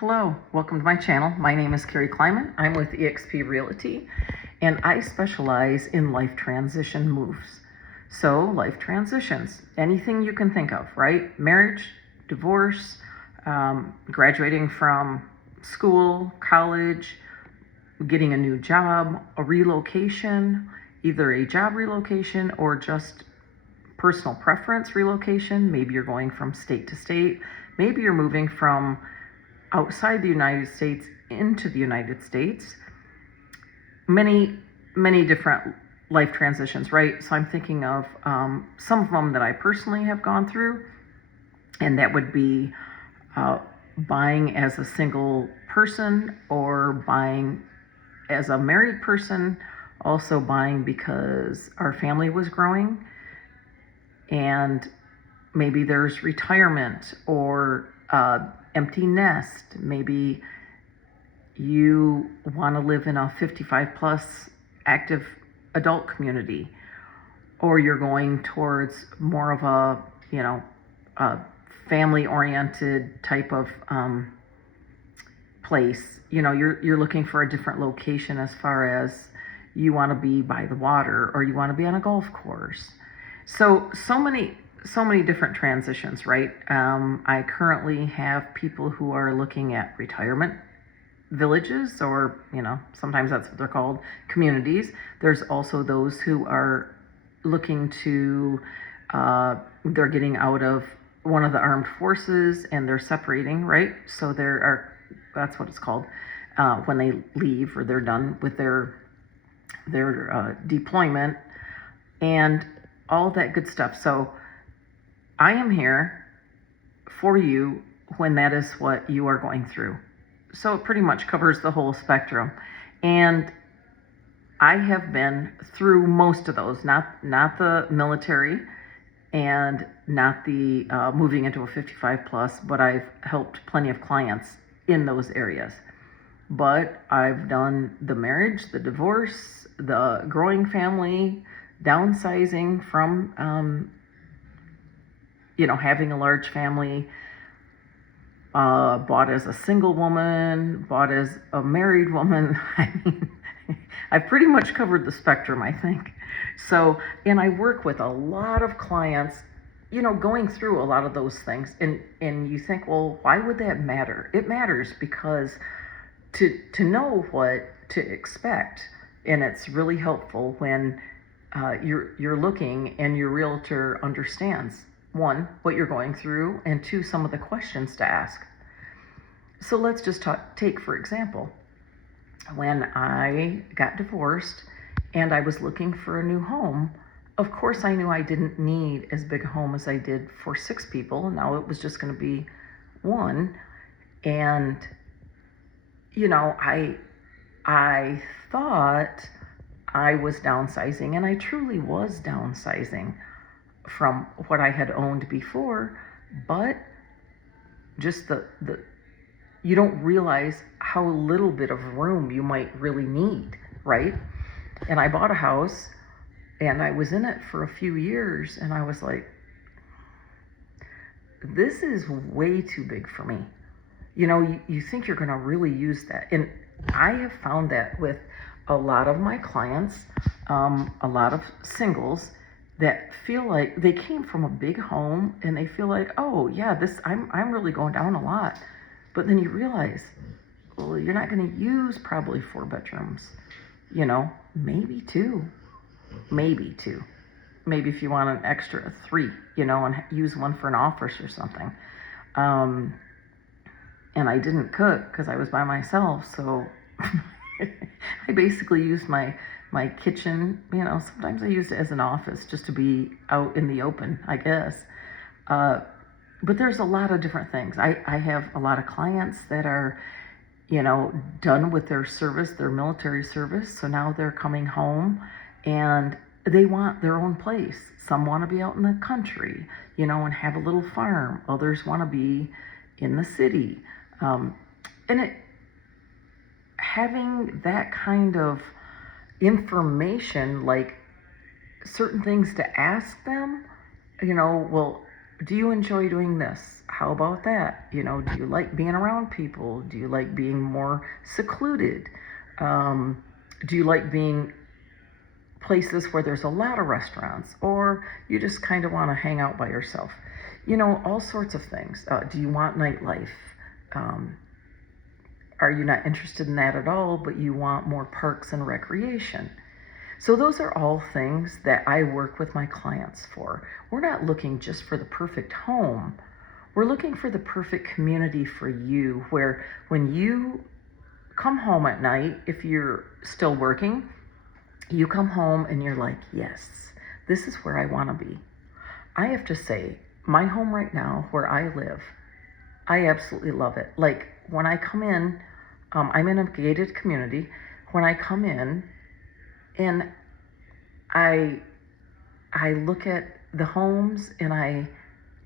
Hello, welcome to my channel. My name is Carrie Kleiman. I'm with eXp Realty, and I specialize in life transition moves. So, life transitions, anything you can think of, right? Marriage, divorce, graduating from school, college, getting a new job, a relocation, either a job relocation or just personal preference relocation. Maybe you're going from state to state. Maybe you're moving from outside the United States into the United States. Many different life transitions, right? So I'm thinking of some of them that I personally have gone through, and that would be buying as a single person or buying as a married person, also buying because our family was growing, and maybe there's retirement or empty nest. Maybe you want to live in a 55 plus active adult community, or you're going towards more of a family oriented type of place. You're looking for a different location as far as you want to be by the water or you want to be on a golf course. So many different transitions, right? I currently have people who are looking at retirement villages, or sometimes that's what they're called, communities. There's also those who are looking to they're getting out of one of the armed forces and they're separating, right? So that's what it's called, when they leave or they're done with their deployment and all that good stuff. So I am here for you when that is what you are going through. So it pretty much covers the whole spectrum. And I have been through most of those, not the military and not the moving into a 55 plus, but I've helped plenty of clients in those areas. But I've done the marriage, the divorce, the growing family, downsizing from having a large family, bought as a single woman, bought as a married woman. I mean, I've pretty much covered the spectrum, I think. So, and I work with a lot of clients, going through a lot of those things. And you think, well, why would that matter? It matters because to know what to expect, and it's really helpful when you're looking and your realtor understands, one, what you're going through, and two, some of the questions to ask. So let's just take, for example, when I got divorced and I was looking for a new home. Of course, I knew I didn't need as big a home as I did for 6 people. Now it was just going to be one. And, I thought I was downsizing, and I truly was downsizing from what I had owned before, but just the you don't realize how little bit of room you might really need, right? And I bought a house and I was in it for a few years and I was like, this is way too big for me. You think you're going to really use that. And I have found that with a lot of my clients, a lot of singles that feel like they came from a big home and they feel like, oh yeah, I'm really going down a lot. But then you realize, well, you're not going to use probably 4 bedrooms, maybe 2, maybe if you want an extra 3, and use one for an office or something. And I didn't cook because I was by myself, so I basically used my kitchen. Sometimes I used it as an office just to be out in the open, I guess. But there's a lot of different things. I have a lot of clients that are, done with their service, their military service. So now they're coming home and they want their own place. Some want to be out in the country, and have a little farm. Others want to be in the city. And having that kind of information, like certain things to ask them, well, Do you enjoy doing this? How about that? You know, do you like being around people? Do you like being more secluded? Do you like being places where there's a lot of restaurants, or you just kind of want to hang out by yourself? You know, all sorts of things. Do you want nightlife? Um, are you not interested in that at all, but you want more parks and recreation? So, those are all things that I work with my clients for. We're not looking just for the perfect home, we're looking for the perfect community for you, where when you come home at night, if you're still working, you come home and you're like, yes, this is where I want to be. I have to say, my home right now, where I live, I absolutely love it. Like when I come in, I'm in a gated community. When I come in and I I look at the homes and I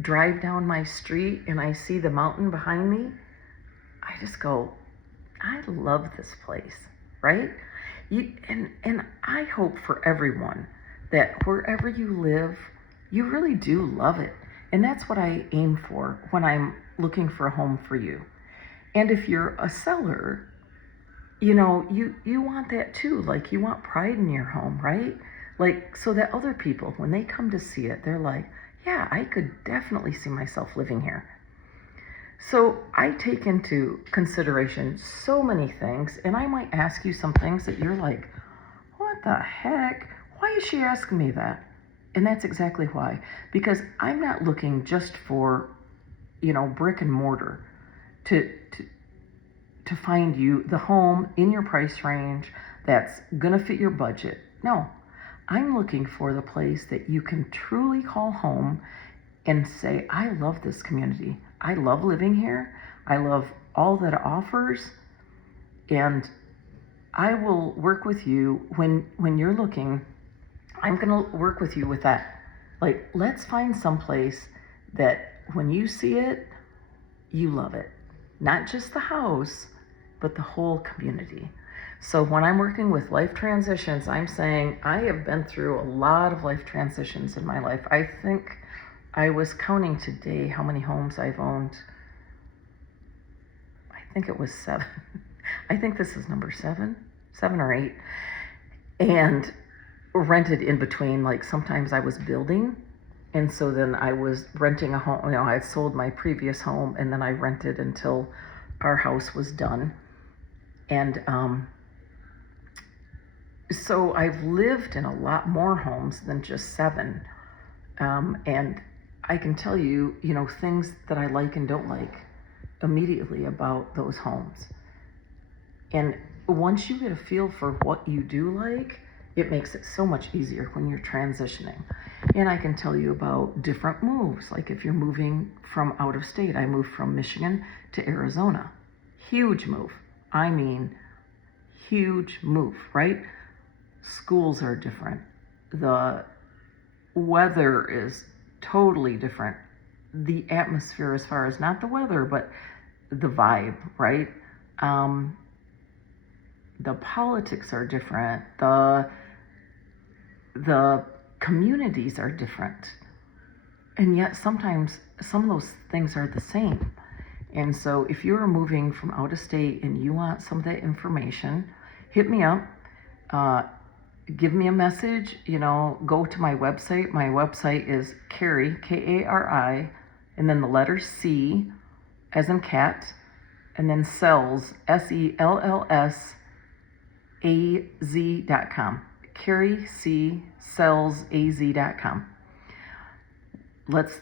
drive down my street and I see the mountain behind me, I just go, I love this place, right? And I hope for everyone that wherever you live, you really do love it. And that's what I aim for when I'm looking for a home for you. And if you're a seller, you know, you want that too. Like you want pride in your home, right? Like so that other people, when they come to see it, they're like, yeah, I could definitely see myself living here. So I take into consideration so many things, and I might ask you some things that you're like, what the heck? Why is she asking me that? And that's exactly why. Because I'm not looking just for, you know, brick and mortar to find you the home in your price range that's going to fit your budget. No, I'm looking for the place that you can truly call home and say, I love this community. I love living here. I love all that it offers. And I will work with you when you're looking. I'm going to work with you with that. Like, let's find some place that when you see it, you love it. Not just the house, but the whole community. So when I'm working with life transitions, I'm saying I have been through a lot of life transitions in my life. I think I was counting today how many homes I've owned. I think it was 7. I think this is number 7 or 8. And rented in between. Like sometimes I was building, and so then I was renting a home. You know, I had sold my previous home, and then I rented until our house was done. And so I've lived in a lot more homes than just 7. And I can tell you, you know, things that I like and don't like immediately about those homes. And once you get a feel for what you do like, it makes it so much easier when you're transitioning. And I can tell you about different moves. Like if you're moving from out of state, I moved from Michigan to Arizona. Huge move. I mean, huge move, right? Schools are different. The weather is totally different. The atmosphere, as far as not the weather, but the vibe, right? The politics are different. The communities are different. And yet sometimes some of those things are the same. And so if you're moving from out of state and you want some of that information, hit me up. Give me a message, you know, go to my website. My website is Kari, Kari, and then the letter C, as in cat, and then cells, SELLSAZ.com. KariCCellsAZ.com. Let's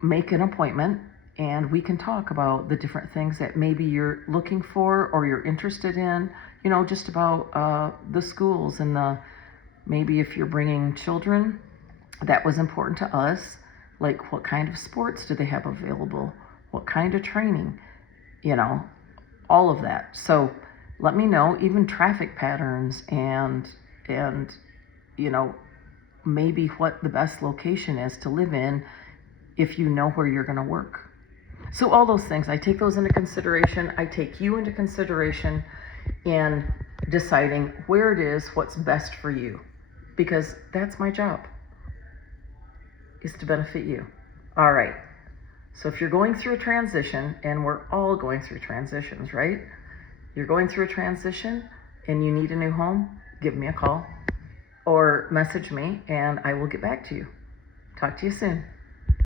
make an appointment, and we can talk about the different things that maybe you're looking for or you're interested in. You know, just about the schools and maybe if you're bringing children, that was important to us. Like what kind of sports do they have available? What kind of training? You know, all of that. So let me know, even traffic patterns and you know, maybe what the best location is to live in if you know where you're going to work. So all those things, I take those into consideration. I take you into consideration in deciding where it is, what's best for you, because that's my job, is to benefit you. All right. So if you're going through a transition, and we're all going through transitions, right? You're going through a transition and you need a new home, give me a call or message me and I will get back to you. Talk to you soon.